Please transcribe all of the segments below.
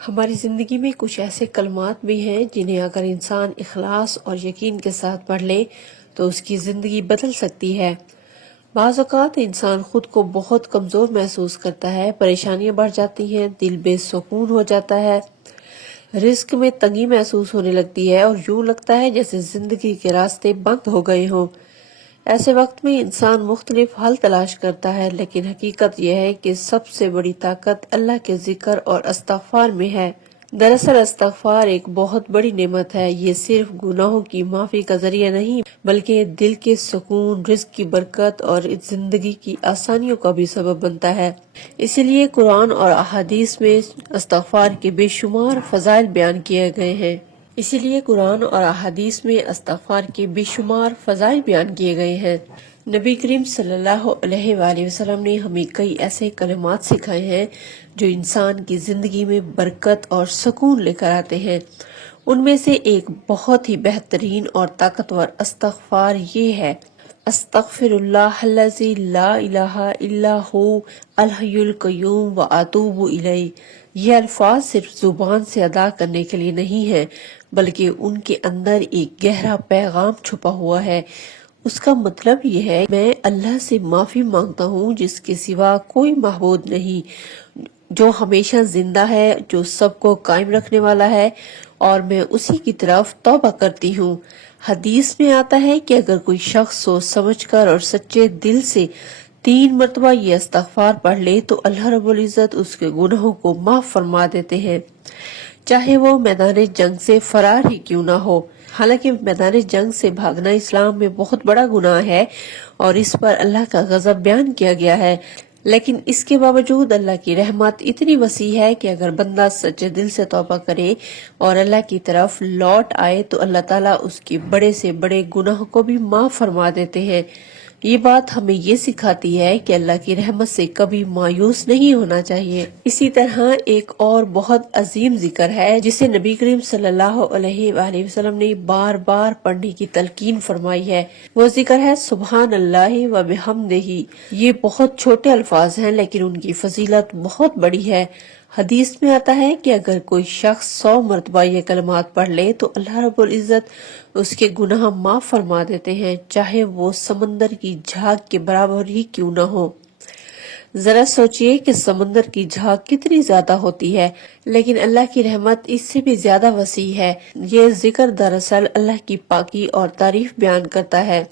ہماری زندگی میں کچھ ایسے کلمات بھی ہیں جنہیں اگر انسان اخلاص اور یقین کے ساتھ پڑھ لے تو اس کی زندگی بدل سکتی ہے۔ بعض اوقات انسان خود کو بہت کمزور محسوس کرتا ہے، پریشانیاں بڑھ جاتی ہیں، دل بے سکون ہو جاتا ہے، رزق میں تنگی محسوس ہونے لگتی ہے اور یوں لگتا ہے جیسے زندگی کے راستے بند ہو گئے ہوں۔ ایسے وقت میں انسان مختلف حل تلاش کرتا ہے، لیکن حقیقت یہ ہے کہ سب سے بڑی طاقت اللہ کے ذکر اور استغفار میں ہے۔ دراصل استغفار ایک بہت بڑی نعمت ہے۔ یہ صرف گناہوں کی معافی کا ذریعہ نہیں بلکہ دل کے سکون، رزق کی برکت اور زندگی کی آسانیوں کا بھی سبب بنتا ہے۔ اسی لیے قرآن اور احادیث میں استغفار کے بے شمار فضائل بیان کیے گئے ہیں۔ نبی کریم صلی اللہ علیہ وآلہ وسلم نے ہمیں کئی ایسے کلمات سکھائے ہیں جو انسان کی زندگی میں برکت اور سکون لے کر آتے ہیں۔ ان میں سے ایک بہت ہی بہترین اور طاقتور استغفار یہ ہے: استغفر اللہ الذی لا الہ الا ہو الحی القیوم واتوب الیہ۔ یہ الفاظ صرف زبان سے ادا کرنے کے لیے نہیں ہیں بلکہ ان کے اندر ایک گہرا پیغام چھپا ہوا ہے۔ اس کا مطلب یہ ہے میں اللہ سے معافی مانگتا ہوں جس کے سوا کوئی معبود نہیں، جو ہمیشہ زندہ ہے، جو سب کو قائم رکھنے والا ہے، اور میں اسی کی طرف توبہ کرتی ہوں۔ حدیث میں آتا ہے کہ اگر کوئی شخص سوچ سمجھ کر اور سچے دل سے 3 مرتبہ یہ استغفار پڑھ لے تو اللہ رب العزت اس کے گناہوں کو معاف فرما دیتے ہیں، چاہے وہ میدان جنگ سے فرار ہی کیوں نہ ہو۔ حالانکہ میدان جنگ سے بھاگنا اسلام میں بہت بڑا گناہ ہے اور اس پر اللہ کا غضب بیان کیا گیا ہے، لیکن اس کے باوجود اللہ کی رحمت اتنی وسیع ہے کہ اگر بندہ سچے دل سے توبہ کرے اور اللہ کی طرف لوٹ آئے تو اللہ تعالیٰ اس کے بڑے سے بڑے گناہ کو بھی معاف فرما دیتے ہیں۔ یہ بات ہمیں یہ سکھاتی ہے کہ اللہ کی رحمت سے کبھی مایوس نہیں ہونا چاہیے۔ اسی طرح ایک اور بہت عظیم ذکر ہے جسے نبی کریم صلی اللہ علیہ وآلہ وسلم نے بار بار پڑھنے کی تلقین فرمائی ہے۔ وہ ذکر ہے سبحان اللہ و بحمدہ۔ یہ بہت چھوٹے الفاظ ہیں لیکن ان کی فضیلت بہت بڑی ہے۔ حدیث میں آتا ہے کہ اگر کوئی شخص 100 مرتبہ یہ کلمات پڑھ لے تو اللہ رب العزت اس کے گناہ معاف فرما دیتے ہیں، چاہے وہ سمندر کی جھاگ کے برابر ہی کیوں نہ ہو۔ ذرا سوچئے کہ سمندر کی جھاگ کتنی زیادہ ہوتی ہے، لیکن اللہ کی رحمت اس سے بھی زیادہ وسیع ہے۔ یہ ذکر دراصل اللہ کی پاکی اور تعریف بیان کرتا ہے۔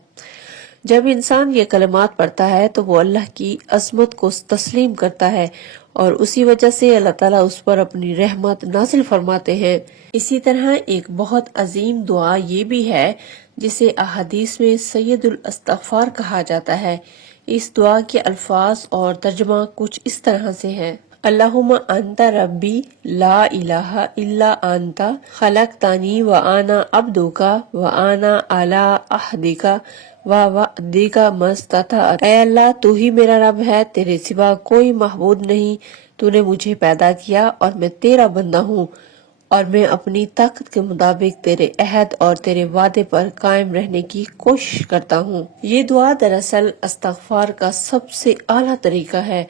جب انسان یہ کلمات پڑھتا ہے تو وہ اللہ کی عظمت کو تسلیم کرتا ہے اور اسی وجہ سے اللہ تعالیٰ اس پر اپنی رحمت نازل فرماتے ہیں۔ اسی طرح ایک بہت عظیم دعا یہ بھی ہے جسے احادیث میں سید الاستغفار کہا جاتا ہے۔ اس دعا کے الفاظ اور ترجمہ کچھ اس طرح سے ہیں: اللہم انت ربی لا الہ الا انت خلقتنی وانا عبدک وانا علی عہدک ووعدک ما استطعت۔ اے اللہ تو ہی میرا رب ہے، تیرے سوا کوئی معبود نہیں، تو نے مجھے پیدا کیا اور میں تیرا بندہ ہوں اور میں اپنی طاقت کے مطابق تیرے عہد اور تیرے وعدے پر قائم رہنے کی کوشش کرتا ہوں۔ یہ دعا دراصل استغفار کا سب سے اعلیٰ طریقہ ہے،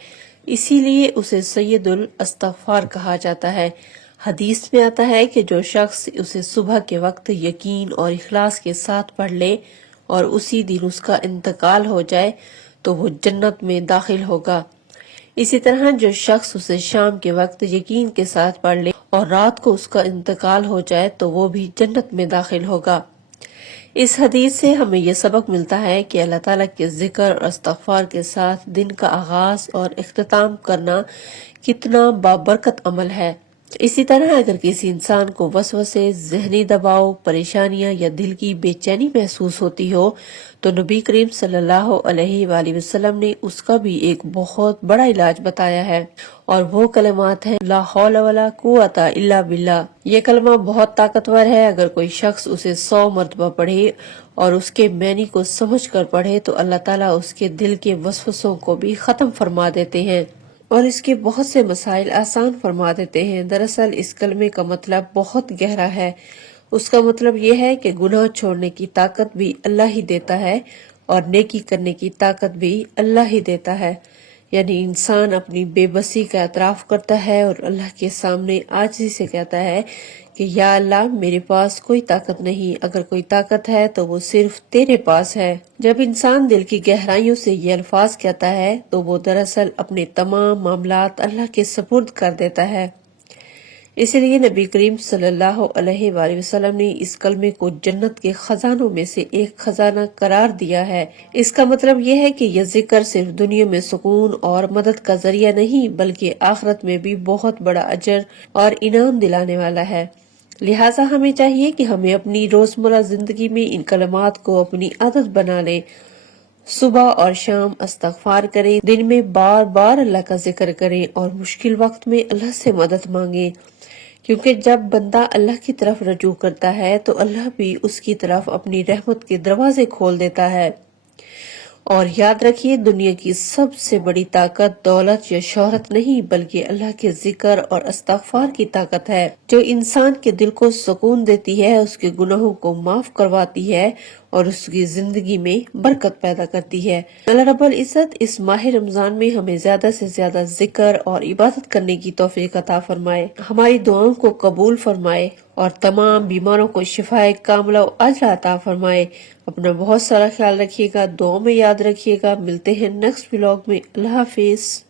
اسی لیے اسے سید الاستغفار کہا جاتا ہے۔ حدیث میں آتا ہے کہ جو شخص اسے صبح کے وقت یقین اور اخلاص کے ساتھ پڑھ لے اور اسی دن اس کا انتقال ہو جائے تو وہ جنت میں داخل ہوگا۔ اسی طرح جو شخص اسے شام کے وقت یقین کے ساتھ پڑھ لے اور رات کو اس کا انتقال ہو جائے تو وہ بھی جنت میں داخل ہوگا۔ اس حدیث سے ہمیں یہ سبق ملتا ہے کہ اللہ تعالیٰ کے ذکر اور استغفار کے ساتھ دن کا آغاز اور اختتام کرنا کتنا بابرکت عمل ہے۔ اسی طرح اگر کسی انسان کو وسوسے، ذہنی دباؤ، پریشانیاں یا دل کی بے چینی محسوس ہوتی ہو تو نبی کریم صلی اللہ علیہ وآلہ وسلم نے اس کا بھی ایک بہت بڑا علاج بتایا ہے، اور وہ کلمات ہیں لا حول ولا قوت الا باللہ۔ یہ کلمہ بہت طاقتور ہے، اگر کوئی شخص اسے 100 مرتبہ پڑھے اور اس کے معنی کو سمجھ کر پڑھے تو اللہ تعالیٰ اس کے دل کے وسوسوں کو بھی ختم فرما دیتے ہیں اور اس کے بہت سے مسائل آسان فرما دیتے ہیں۔ دراصل اس کلمے کا مطلب بہت گہرا ہے۔ اس کا مطلب یہ ہے کہ گناہ چھوڑنے کی طاقت بھی اللہ ہی دیتا ہے اور نیکی کرنے کی طاقت بھی اللہ ہی دیتا ہے۔ یعنی انسان اپنی بے بسی کا اعتراف کرتا ہے اور اللہ کے سامنے عاجزی سے کہتا ہے کہ یا اللہ میرے پاس کوئی طاقت نہیں، اگر کوئی طاقت ہے تو وہ صرف تیرے پاس ہے۔ جب انسان دل کی گہرائیوں سے یہ الفاظ کہتا ہے تو وہ دراصل اپنے تمام معاملات اللہ کے سپرد کر دیتا ہے۔ اسی لیے نبی کریم صلی اللہ علیہ وآلہ وسلم نے اس کلمے کو جنت کے خزانوں میں سے ایک خزانہ قرار دیا ہے۔ اس کا مطلب یہ ہے کہ یہ ذکر صرف دنیا میں سکون اور مدد کا ذریعہ نہیں بلکہ آخرت میں بھی بہت بڑا اجر اور انعام دلانے والا ہے۔ لہٰذا ہمیں چاہیے کہ ہمیں اپنی روزمرہ زندگی میں ان کلمات کو اپنی عادت بنا لیں۔ صبح اور شام استغفار کریں، دن میں بار بار اللہ کا ذکر کریں اور مشکل وقت میں اللہ سے مدد مانگیں، کیونکہ جب بندہ اللہ کی طرف رجوع کرتا ہے تو اللہ بھی اس کی طرف اپنی رحمت کے دروازے کھول دیتا ہے۔ اور یاد رکھیے دنیا کی سب سے بڑی طاقت دولت یا شہرت نہیں بلکہ اللہ کے ذکر اور استغفار کی طاقت ہے، جو انسان کے دل کو سکون دیتی ہے، اس کے گناہوں کو معاف کرواتی ہے اور اس کی زندگی میں برکت پیدا کرتی ہے۔ اللہ رب العزت اس ماہ رمضان میں ہمیں زیادہ سے زیادہ ذکر اور عبادت کرنے کی توفیق عطا فرمائے، ہماری دعاؤں کو قبول فرمائے اور تمام بیماروں کو شفائے کاملہ و عاجلہ عطا فرمائے۔ اپنا بہت سارا خیال رکھیے گا، دعاؤں میں یاد رکھیے گا۔ ملتے ہیں نیکسٹ ولاگ میں۔ اللہ حافظ۔